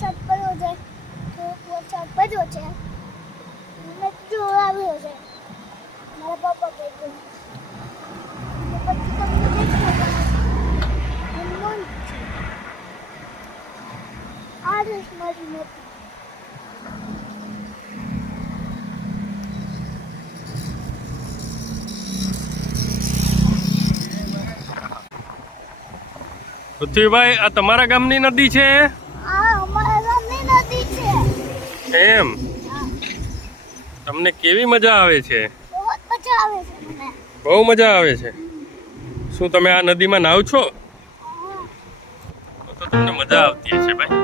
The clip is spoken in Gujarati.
વરસાદ પડ્યો છે વરસાદ પડ્યો છે મેં જો આવ્યો છે મારા પપ્પા કહી ગયું પછી તમને દેખાડું આ ડ્રેસ મારી નથી પૃથ્વીભાઈ આ તમારા ગામની નદી છે? આ અમારા ગામની નદી છે એમ તમને કેવી મજા આવે છે? બહુ મજા આવે છે મને બહુ મજા આવે છે. શું તમે આ નદીમાં નાવ છો? તો તમને મજા આવતી હશે ભાઈ.